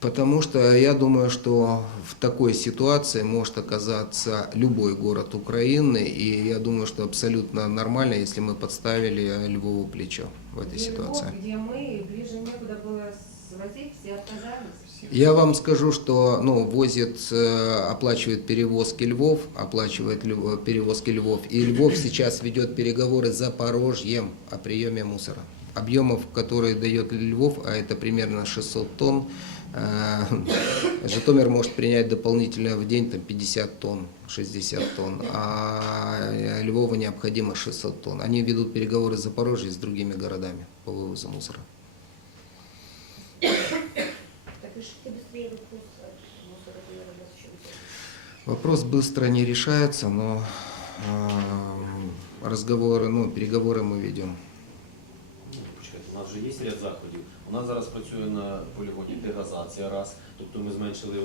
Потому что я думаю, что в такой ситуации может оказаться любой город Украины, и я думаю, что абсолютно нормально, если мы подставили Львову плечо в этой Где ситуации. Львов, где мы, ближе некуда было свозить, все отказались. Я вам скажу, что ну, возит, э, оплачивает перевозки Львов, оплачивает Львов- перевозки Львов, и Львов сейчас ведет переговоры с Запорожьем о приеме мусора. Объемов, которые дает Львов, а это примерно 600 тонн, э, Житомир может принять дополнительно в день там, 50 тонн, 60 тонн, а э, Львову необходимо 600 тонн. Они ведут переговоры с Запорожьем и с другими городами по вывозу мусора. Вопрос будет. Вопрос быстро не решается, но э, разговоры, ну, переговоры мы ведем. Ну, почекайте, у нас вже є ряд заходів. У нас зараз працює на полігоні дегазація раз, тобто ми зменшили